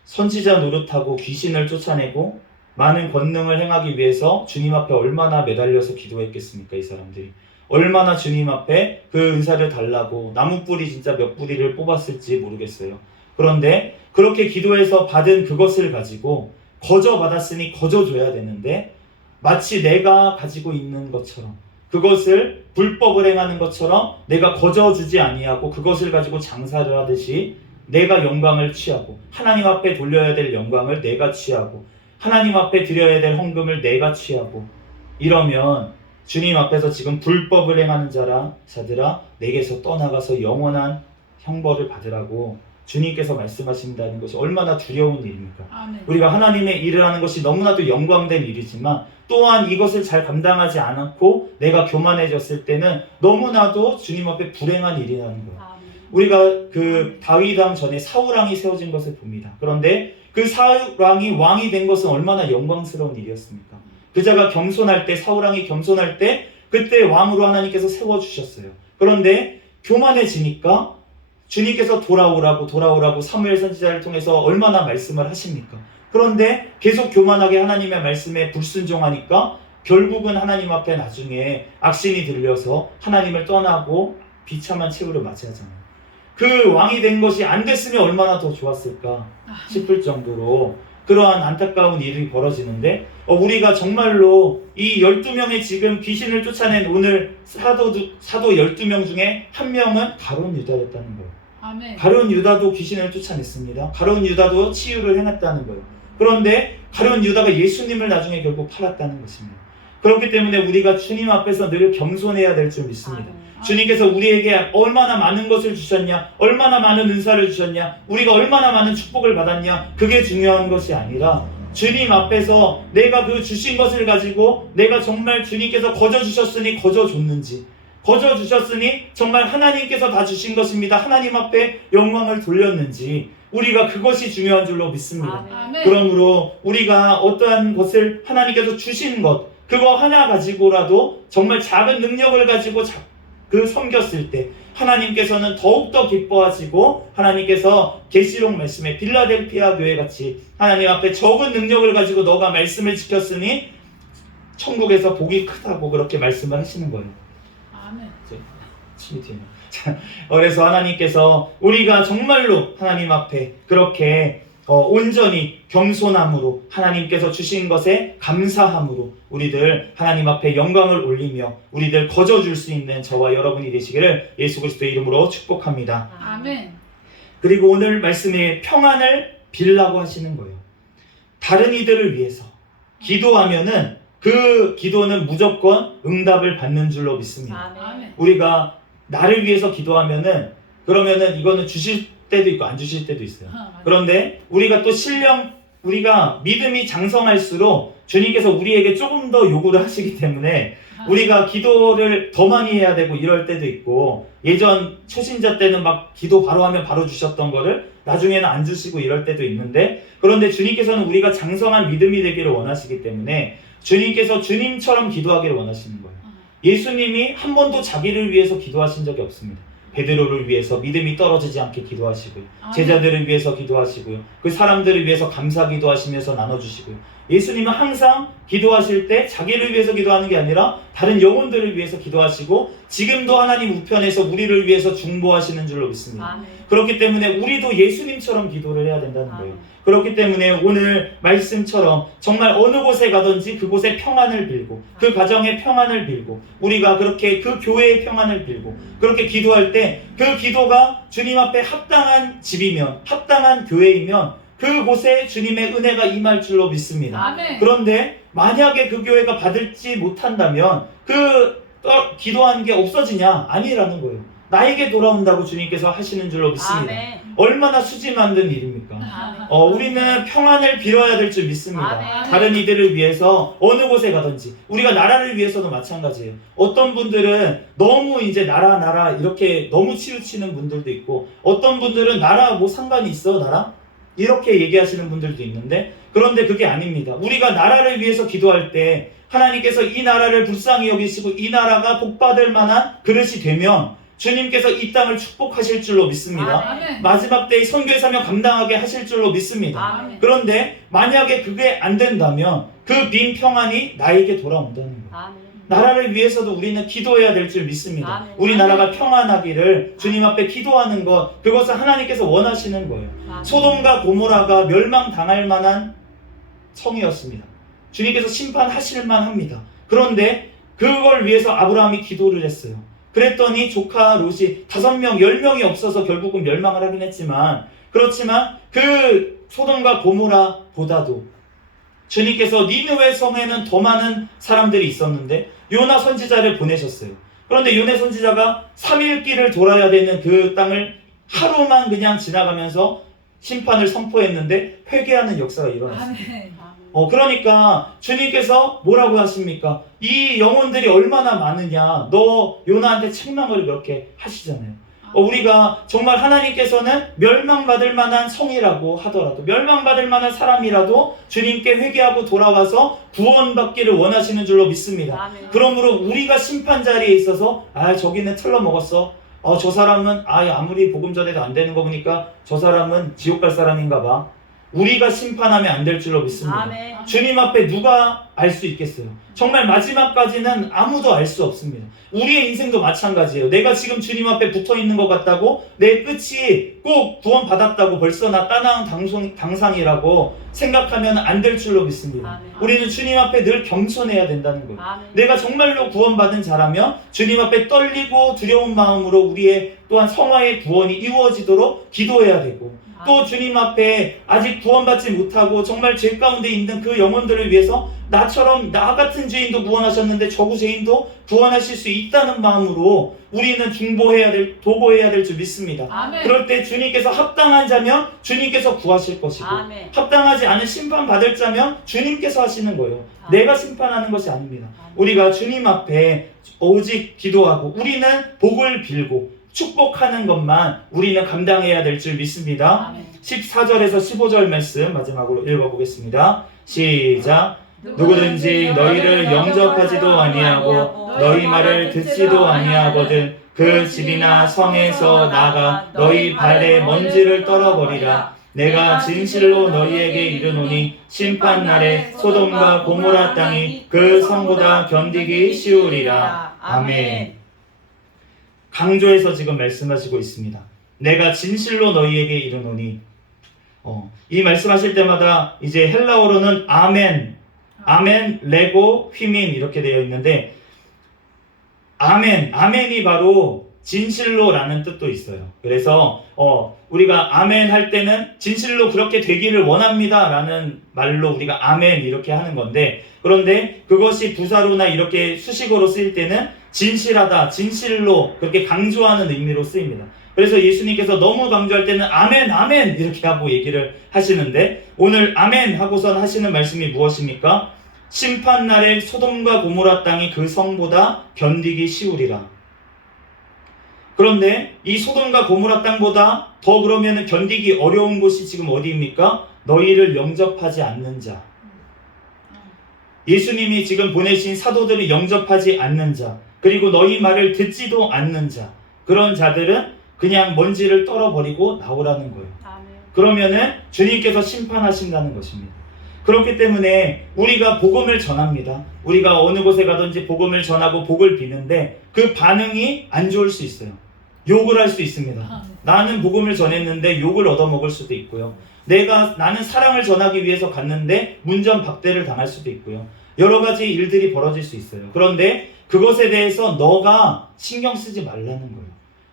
선지자 노릇하고 귀신을 쫓아내고 많은 권능을 행하기 위해서 주님 앞에 얼마나 매달려서 기도했겠습니까? 이 사람들이 얼마나 주님 앞에 그 은사를 달라고 나무뿌리 진짜 몇 뿌리를 뽑았을지 모르겠어요. 그런데 그렇게 기도해서 받은 그것을 가지고 거저 받았으니 거저 줘야 되는데 마치 내가 가지고 있는 것처럼 그것을 불법을 행하는 것처럼 내가 거저 주지 아니하고 그것을 가지고 장사를 하듯이 내가 영광을 취하고 하나님 앞에 돌려야 될 영광을 내가 취하고 하나님 앞에 드려야 될 헌금을 내가 취하고 이러면 주님 앞에서 지금 불법을 행하는 자들아 내게서 떠나가서 영원한 형벌을 받으라고 주님께서 말씀하신다는 것이 얼마나 두려운 일입니까? 아멘. 우리가 하나님의 일을 하는 것이 너무나도 영광된 일이지만 또한 이것을 잘 감당하지 않고 내가 교만해졌을 때는 너무나도 주님 앞에 불행한 일이라는 거예요. 아멘. 우리가 그 다윗 왕 전에 사울 왕이 세워진 것을 봅니다. 그런데 그 사울 왕이 왕이 된 것은 얼마나 영광스러운 일이었습니까? 그자가 겸손할 때, 사울 왕이 겸손할 때 그때 왕으로 하나님께서 세워주셨어요. 그런데 교만해지니까 주님께서 돌아오라고 사무엘 선지자를 통해서 얼마나 말씀을 하십니까? 그런데 계속 교만하게 하나님의 말씀에 불순종하니까 결국은 하나님 앞에 나중에 악신이 들려서 하나님을 떠나고 비참한 최후를 맞이하잖아요. 그 왕이 된 것이 안 됐으면 얼마나 더 좋았을까 싶을 정도로 그러한 안타까운 일이 벌어지는데 우리가 정말로 이 12명의 지금 귀신을 쫓아낸 오늘 사도 12명 중에 한 명은 가룟 유다였다는 거예요. 아멘. 가룟 유다도 귀신을 쫓아냈습니다. 가룟 유다도 치유를 해놨다는 거예요. 그런데 가룟 유다가 예수님을 나중에 결국 팔았다는 것입니다. 그렇기 때문에 우리가 주님 앞에서 늘 겸손해야 될 줄 믿습니다. 주님께서 우리에게 얼마나 많은 것을 주셨냐, 얼마나 많은 은사를 주셨냐, 우리가 얼마나 많은 축복을 받았냐, 그게 중요한 것이 아니라 주님 앞에서 내가 그 주신 것을 가지고 내가 정말 주님께서 거저 주셨으니 거저 줬는지, 거저 주셨으니 정말 하나님께서 다 주신 것입니다, 하나님 앞에 영광을 돌렸는지 우리가 그것이 중요한 줄로 믿습니다. 아멘. 그러므로 우리가 어떠한 것을 하나님께서 주신 것 그거 하나 가지고라도 정말 작은 능력을 가지고 그 섬겼을 때 하나님께서는 더욱더 기뻐하시고 하나님께서 계시록 말씀에 빌라델피아 교회 같이 하나님 앞에 적은 능력을 가지고 너가 말씀을 지켰으니 천국에서 복이 크다고 그렇게 말씀을 하시는 거예요. 아멘. 그래서 하나님께서 우리가 정말로 하나님 앞에 그렇게 온전히 겸손함으로 하나님께서 주신 것에 감사함으로 우리들 하나님 앞에 영광을 올리며 우리들 거저줄 수 있는 저와 여러분이 되시기를 예수 그리스도의 이름으로 축복합니다. 아멘. 그리고 오늘 말씀에 평안을 빌라고 하시는 거예요. 다른 이들을 위해서 기도하면은 그 기도는 무조건 응답을 받는 줄로 믿습니다. 아멘. 우리가 나를 위해서 기도하면은 그러면은 이거는 주실 때도 있고 안 주실 때도 있어요. 그런데 우리가 또 우리가 믿음이 장성할수록 주님께서 우리에게 조금 더 요구를 하시기 때문에 우리가 기도를 더 많이 해야 되고 이럴 때도 있고 예전 초신자 때는 막 기도 바로 하면 바로 주셨던 거를 나중에는 안 주시고 이럴 때도 있는데 그런데 주님께서는 우리가 장성한 믿음이 되기를 원하시기 때문에 주님께서 주님처럼 기도하기를 원하시는 거예요. 예수님이 한 번도 자기를 위해서 기도하신 적이 없습니다. 베드로를 위해서 믿음이 떨어지지 않게 기도하시고요. 제자들을 위해서 기도하시고요. 그 사람들을 위해서 감사 기도하시면서 나눠주시고요. 예수님은 항상 기도하실 때 자기를 위해서 기도하는 게 아니라 다른 영혼들을 위해서 기도하시고 지금도 하나님 우편에서 우리를 위해서 중보하시는 줄로 믿습니다. 아멘. 그렇기 때문에 우리도 예수님처럼 기도를 해야 된다는 거예요. 그렇기 때문에 오늘 말씀처럼 정말 어느 곳에 가든지 그곳에 평안을 빌고 그 가정에 평안을 빌고 우리가 그렇게 그 교회의 평안을 빌고 그렇게 기도할 때 그 기도가 주님 앞에 합당한 집이면 합당한 교회이면 그곳에 주님의 은혜가 임할 줄로 믿습니다. 아멘. 그런데 만약에 그 교회가 받을지 못한다면 기도한 게 없어지냐? 아니라는 거예요. 나에게 돌아온다고 주님께서 하시는 줄로 믿습니다. 아멘. 얼마나 수지 만든 일입니까? 아멘. 우리는 평안을 빌어야 될 줄 믿습니다. 아멘. 다른 이들을 위해서 어느 곳에 가든지 우리가 나라를 위해서도 마찬가지예요. 어떤 분들은 너무 이제 나라 이렇게 너무 치우치는 분들도 있고 어떤 분들은 나라 뭐 상관이 있어 나라? 이렇게 얘기하시는 분들도 있는데 그런데 그게 아닙니다. 우리가 나라를 위해서 기도할 때 하나님께서 이 나라를 불쌍히 여기시고 이 나라가 복받을 만한 그릇이 되면 주님께서 이 땅을 축복하실 줄로 믿습니다. 아멘. 마지막 때의 선교의 사명 감당하게 하실 줄로 믿습니다. 아멘. 그런데 만약에 그게 안 된다면 그 빈 평안이 나에게 돌아온다는 거예요. 아멘. 나라를 위해서도 우리는 기도해야 될 줄 믿습니다. 아멘. 우리나라가 평안하기를 주님 앞에 기도하는 것, 그것을 하나님께서 원하시는 거예요. 아멘. 소돔과 고모라가 멸망당할 만한 성이었습니다. 주님께서 심판하실 만합니다. 그런데 그걸 위해서 아브라함이 기도를 했어요. 그랬더니 조카 롯이 5명, 10명이 없어서 결국은 멸망을 하긴 했지만 그렇지만 그 소돔과 고모라보다도 주님께서 니느웨 성에는 더 많은 사람들이 있었는데 요나 선지자를 보내셨어요. 그런데 요나 선지자가 3일 길을 돌아야 되는 그 땅을 하루만 그냥 지나가면서 심판을 선포했는데 회개하는 역사가 일어났습니다. 아멘. 그러니까 주님께서 뭐라고 하십니까? 이 영혼들이 얼마나 많으냐. 너 요나한테 책망을 그렇게 하시잖아요. 우리가 정말 하나님께서는 멸망받을 만한 성이라고 하더라도 멸망받을 만한 사람이라도 주님께 회개하고 돌아와서 구원받기를 원하시는 줄로 믿습니다. 아멘. 그러므로 우리가 심판 자리에 있어서 저기는 틀려먹었어. 저 사람은 아무리 복음 전해도 안 되는 거 보니까 저 사람은 지옥 갈 사람인가 봐. 우리가 심판하면 안 될 줄로 믿습니다. 아멘. 주님 앞에 누가 알 수 있겠어요? 정말 마지막까지는 아무도 알 수 없습니다. 우리의 인생도 마찬가지예요. 내가 지금 주님 앞에 붙어 있는 것 같다고 내 끝이 꼭 구원 받았다고 벌써 나 따나운 당상이라고 생각하면 안 될 줄로 믿습니다. 아멘. 우리는 주님 앞에 늘 겸손해야 된다는 거예요. 아멘. 내가 정말로 구원받은 자라면 주님 앞에 떨리고 두려운 마음으로 우리의 또한 성화의 구원이 이루어지도록 기도해야 되고 또 주님 앞에 아직 구원받지 못하고 정말 죄 가운데 있는 그 영혼들을 위해서 나처럼 나 같은 죄인도 구원하셨는데 저구 죄인도 구원하실 수 있다는 마음으로 우리는 도고해야 될 줄 믿습니다. 아멘. 그럴 때 주님께서 합당한 자면 주님께서 구하실 것이고 아멘. 합당하지 않은 심판받을 자면 주님께서 하시는 거예요. 아멘. 내가 심판하는 것이 아닙니다. 우리가 주님 앞에 오직 기도하고 우리는 복을 빌고 축복하는 것만 우리는 감당해야 될 줄 믿습니다. 아멘. 14절에서 15절 말씀 마지막으로 읽어보겠습니다. 시작. 누구든지 너희를 영접하지도 아니하고 너희 말을 듣지도 아니하거든 그 집이나 성에서 나가 너희 발에 먼지를 떨어버리라. 내가 진실로 너희에게 이르노니 심판날에 소돔과 고모라 땅이 그 성보다 견디기 쉬우리라. 아멘. 강조해서 지금 말씀하시고 있습니다. 내가 진실로 너희에게 이르노니 이 말씀하실 때마다 이제 헬라어로는 아멘, 레고, 휘민 이렇게 되어 있는데 아멘이 바로 진실로라는 뜻도 있어요. 그래서 우리가 아멘 할 때는 진실로 그렇게 되기를 원합니다 라는 말로 우리가 아멘 이렇게 하는 건데 그런데 그것이 부사로나 이렇게 수식어로 쓰일 때는 진실하다, 진실로 그렇게 강조하는 의미로 쓰입니다. 그래서 예수님께서 너무 강조할 때는 아멘 이렇게 하고 얘기를 하시는데 오늘 아멘 하고선 하시는 말씀이 무엇입니까? 심판날에 소돔과 고모라 땅이 그 성보다 견디기 쉬우리라. 그런데 이 소돔과 고모라 땅보다 더 그러면 견디기 어려운 곳이 지금 어디입니까? 너희를 영접하지 않는 자. 예수님이 지금 보내신 사도들을 영접하지 않는 자, 그리고 너희 말을 듣지도 않는 자, 그런 자들은 그냥 먼지를 떨어버리고 나오라는 거예요. 아멘. 그러면은 주님께서 심판하신다는 것입니다. 그렇기 때문에 우리가 복음을 전합니다. 우리가 어느 곳에 가든지 복음을 전하고 복을 비는데 그 반응이 안 좋을 수 있어요. 욕을 할 수 있습니다. 나는 복음을 전했는데 욕을 얻어먹을 수도 있고요. 나는 사랑을 전하기 위해서 갔는데 문전박대를 당할 수도 있고요. 여러 가지 일들이 벌어질 수 있어요. 그런데 그것에 대해서 너가 신경 쓰지 말라는 거예요.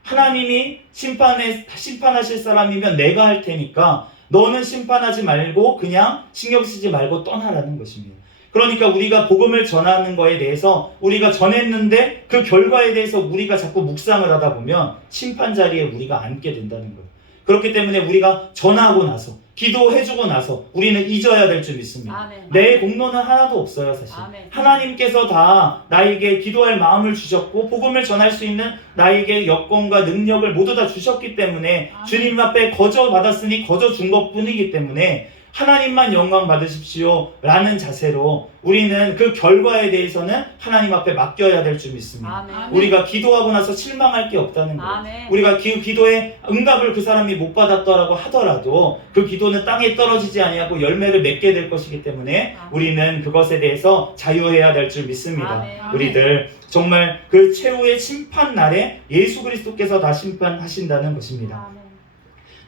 하나님이 심판하실 사람이면 내가 할 테니까 너는 심판하지 말고 그냥 신경 쓰지 말고 떠나라는 것입니다. 그러니까 우리가 복음을 전하는 거에 대해서 우리가 전했는데 그 결과에 대해서 우리가 자꾸 묵상을 하다 보면 심판 자리에 우리가 앉게 된다는 거예요. 그렇기 때문에 우리가 전하고 나서 기도해주고 나서 우리는 잊어야 될 줄 믿습니다. 아멘. 내 공로는 하나도 없어요, 사실. 아멘. 하나님께서 다 나에게 기도할 마음을 주셨고 복음을 전할 수 있는 나에게 여건과 능력을 모두 다 주셨기 때문에 아멘. 주님 앞에 거저 받았으니 거저 준 것뿐이기 때문에 하나님만 영광 받으십시오 라는 자세로 우리는 그 결과에 대해서는 하나님 앞에 맡겨야 될 줄 믿습니다. 아멘. 아멘. 우리가 기도하고 나서 실망할 게 없다는 거예요. 아멘. 우리가 기도에 응답을 그 사람이 못 받았더라고 하더라도 그 기도는 땅에 떨어지지 아니하고 열매를 맺게 될 것이기 때문에 아멘. 우리는 그것에 대해서 자유해야 될 줄 믿습니다. 아멘. 우리들 정말 그 최후의 심판 날에 예수 그리스도께서 다 심판하신다는 것입니다. 아멘.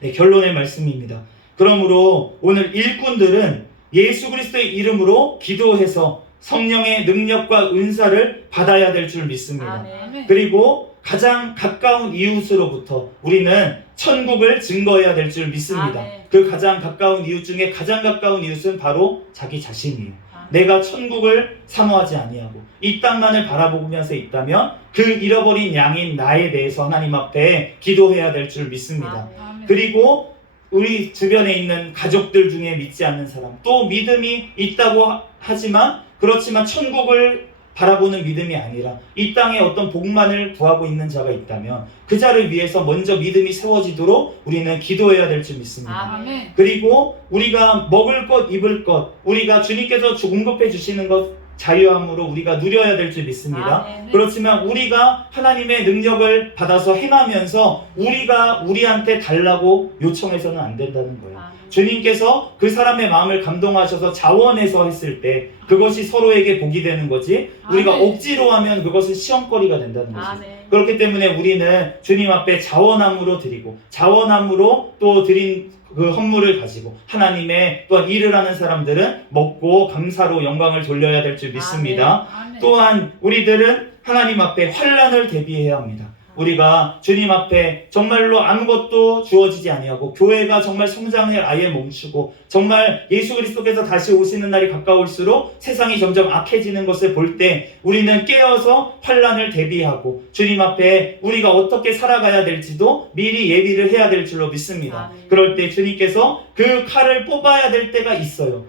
네, 결론의 말씀입니다. 그러므로 오늘 일꾼들은 예수 그리스도의 이름으로 기도해서 성령의 능력과 은사를 받아야 될 줄 믿습니다. 아멘. 아멘. 그리고 가장 가까운 이웃으로부터 우리는 천국을 증거해야 될 줄 믿습니다. 아멘. 그 가장 가까운 이웃 중에 가장 가까운 이웃은 바로 자기 자신이에요. 아멘. 내가 천국을 사모하지 아니하고 이 땅만을 바라보면서 있다면 그 잃어버린 양인 나에 대해서 하나님 앞에 기도해야 될 줄 믿습니다. 아멘. 아멘. 그리고 우리 주변에 있는 가족들 중에 믿지 않는 사람, 또 믿음이 있다고 하지만 그렇지만 천국을 바라보는 믿음이 아니라 이 땅에 어떤 복만을 구하고 있는 자가 있다면 그 자를 위해서 먼저 믿음이 세워지도록 우리는 기도해야 될 줄 믿습니다. 아멘. 그리고 우리가 먹을 것, 입을 것, 우리가 주님께서 공급해 주시는 것 자유함으로 우리가 누려야 될 줄 믿습니다. 아멘. 그렇지만 우리가 하나님의 능력을 받아서 행하면서 우리가 우리한테 달라고 요청해서는 안 된다는 거예요. 아멘. 주님께서 그 사람의 마음을 감동하셔서 자원해서 했을 때 그것이 서로에게 복이 되는 거지 우리가 아멘. 억지로 하면 그것은 시험거리가 된다는 거죠. 아멘. 그렇기 때문에 우리는 주님 앞에 자원함으로 드리고 자원함으로 또 드린 그 헌물을 가지고 하나님의 또한 일을 하는 사람들은 먹고 감사로 영광을 돌려야 될 줄 믿습니다. 아멘. 또한 우리들은 하나님 앞에 환난을 대비해야 합니다. 우리가 주님 앞에 정말로 아무것도 주어지지 아니하고 교회가 정말 성장을 아예 멈추고 정말 예수 그리스도께서 다시 오시는 날이 가까울수록 세상이 점점 악해지는 것을 볼 때 우리는 깨어서 환난을 대비하고 주님 앞에 우리가 어떻게 살아가야 될지도 미리 예비를 해야 될 줄로 믿습니다. 아멘. 그럴 때 주님께서 그 칼을 뽑아야 될 때가 있어요.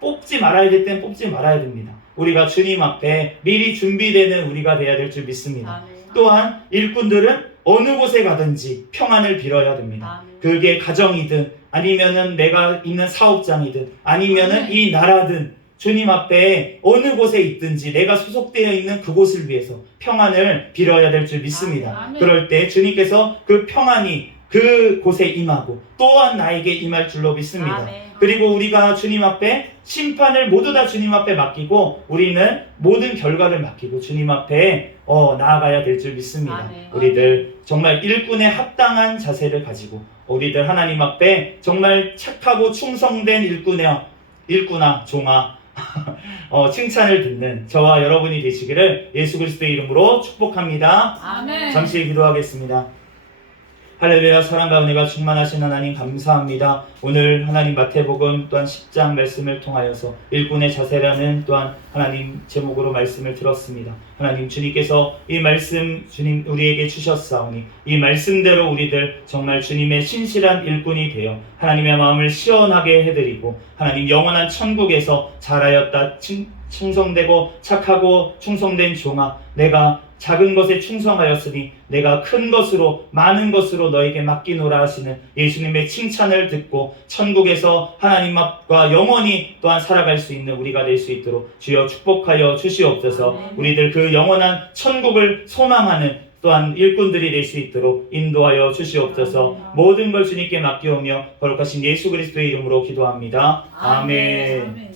뽑지 말아야 될 때는 뽑지 말아야 됩니다. 우리가 주님 앞에 미리 준비되는 우리가 돼야 될 줄 믿습니다. 아멘. 또한 일꾼들은 어느 곳에 가든지 평안을 빌어야 됩니다. 아멘. 그게 가정이든 아니면은 내가 있는 사업장이든 아니면은 아멘. 이 나라든 주님 앞에 어느 곳에 있든지 내가 소속되어 있는 그곳을 위해서 평안을 빌어야 될 줄 믿습니다. 아멘. 그럴 때 주님께서 그 평안이 그 곳에 임하고 또한 나에게 임할 줄로 믿습니다. 아멘. 그리고 우리가 주님 앞에 심판을 모두 다 주님 앞에 맡기고 우리는 모든 결과를 맡기고 주님 앞에 나아가야 될 줄 믿습니다. 아멘. 우리들 정말 일꾼의 합당한 자세를 가지고 우리들 하나님 앞에 정말 착하고 충성된 일꾼아 종아 칭찬을 듣는 저와 여러분이 되시기를 예수 그리스도의 이름으로 축복합니다. 아멘. 잠시 기도하겠습니다. 할렐루야. 사랑과 은혜가 충만하신 하나님 감사합니다. 오늘 하나님 마태복음 또한 10장 말씀을 통하여서 일꾼의 자세라는 또한 하나님 제목으로 말씀을 들었습니다. 하나님 주님께서 이 말씀 주님 우리에게 주셨사오니 이 말씀대로 우리들 정말 주님의 신실한 일꾼이 되어 하나님의 마음을 시원하게 해드리고 하나님 영원한 천국에서 잘하였다 충성되고 착하고 충성된 종아 내가 작은 것에 충성하였으니 내가 큰 것으로 많은 것으로 너에게 맡기노라 하시는 예수님의 칭찬을 듣고 천국에서 하나님 앞과 영원히 또한 살아갈 수 있는 우리가 될 수 있도록 주여 축복하여 주시옵소서. 아멘. 우리들 그 영원한 천국을 소망하는 또한 일꾼들이 될 수 있도록 인도하여 주시옵소서. 아멘. 모든 걸 주님께 맡기오며 거룩하신 예수 그리스도의 이름으로 기도합니다. 아멘. 아멘.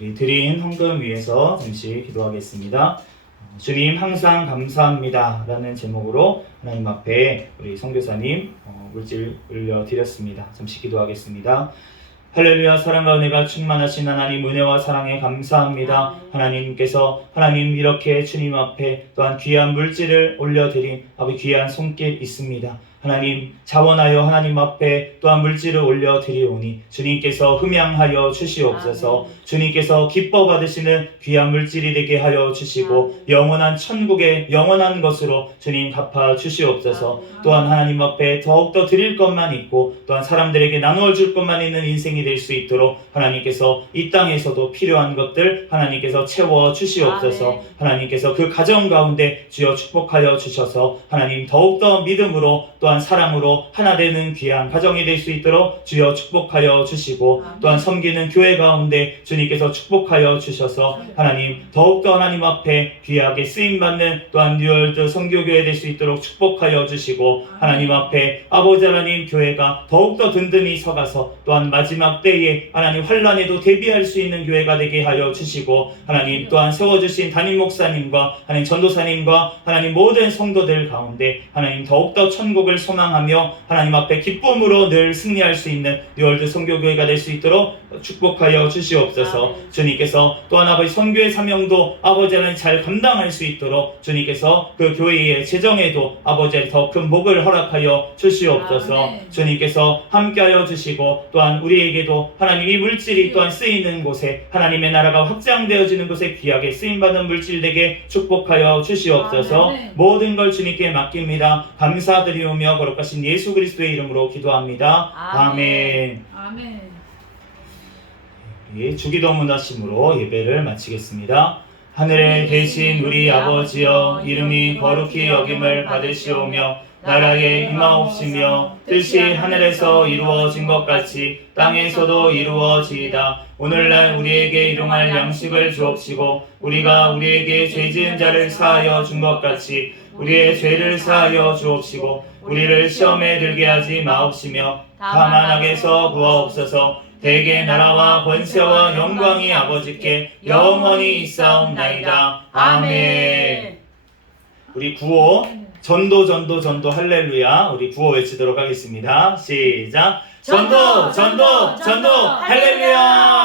우리 드린 헌금 위해서 잠시 기도하겠습니다. 주님 항상 감사합니다 라는 제목으로 하나님 앞에 우리 선교사님 물질 올려드렸습니다. 잠시 기도하겠습니다. 할렐루야. 사랑과 은혜가 충만하신 하나님 은혜와 사랑에 감사합니다. 하나님께서 하나님 이렇게 주님 앞에 또한 귀한 물질을 올려드린 아버지 귀한 손길 있습니다. 하나님 자원하여 하나님 앞에 또한 물질을 올려드리오니 주님께서 흠양하여 주시옵소서. 주님께서 기뻐 받으시는 귀한 물질이 되게 하여 주시고 영원한 천국의 영원한 것으로 주님 갚아 주시옵소서. 또한 하나님 앞에 더욱더 드릴 것만 있고 또한 사람들에게 나누어 줄 것만 있는 인생이 될 수 있도록 하나님께서 이 땅에서도 필요한 것들 하나님께서 채워 주시옵소서. 하나님께서 그 가정 가운데 주여 축복하여 주셔서 하나님 더욱더 믿음으로 또한 사랑으로 하나 되는 귀한 가정이 될 수 있도록 주여 축복하여 주시고 또한 섬기는 교회 가운데 주님께서 축복하여 주셔서 하나님 더욱더 하나님 앞에 귀하게 쓰임받는 또한 뉴월드 선교교회 될 수 있도록 축복하여 주시고 하나님 앞에 아버지 하나님 교회가 더욱더 든든히 서가서 또한 마지막 때에 하나님 환란에도 대비할 수 있는 교회가 되게 하여 주시고 하나님 또한 세워주신 담임 목사님과 하나님 전도사님과 하나님 모든 성도들 가운데 하나님 더욱더 천국을 소망하며 하나님 앞에 기쁨으로 늘 승리할 수 있는 뉴월드 선교교회가 될 수 있도록 축복하여 주시옵소서. 주님께서 또한 아버지 선교의 사명도 아버지 하나님 잘 감당할 수 있도록 주님께서 그 교회의 재정에도 아버지 더 큰 복을 허락하여 주시옵소서. 주님께서 함께하여 주시고 또한 우리에게도 하나님 이 물질이 또한 쓰이는 곳에 하나님의 나라가 확장되어지는 곳에 귀하게 쓰임받는 물질 되게 축복하여 주시옵소서. 모든 걸 주님께 맡깁니다. 감사드리오며 거룩하신 예수 그리스도의 이름으로 기도합니다. 아멘. 아멘. 예, 주기도 문화심으로 예배를 마치겠습니다. 하늘에 계신 우리 아버지여 이름이 거룩히 여김을 받으시오며 나라에 임하옵시며 뜻이 하늘에서 이루어진 것 같이 땅에서도 이루어지이다. 오늘날 우리에게 일용할 양식을 주옵시고 우리가 우리에게 죄 지은 자를 사하여 준 것 같이 우리의 죄를 사하여 주옵시고 우리를 시험에 들게 하지 마옵시며 다만 악에서 구하옵소서. 대개 나라와 권세와 영광이 아버지께 영원히 있사옵나이다. 아멘. 우리 구호 전도 할렐루야. 우리 구호 외치도록 하겠습니다. 시작. 전도 할렐루야.